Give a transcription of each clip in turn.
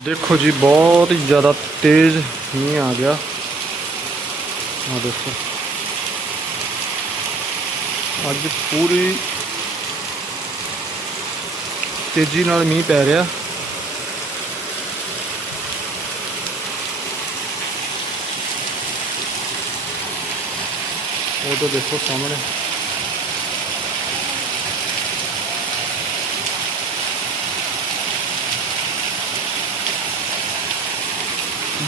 देखो जी, बहुत ही ज़्यादा तेज़ मींह आ गया। हाँ देखो, अज पूरी तेज़ी नाल मींह पै रहा। वो तो देखो सामने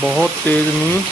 बहुत तेज़ मींह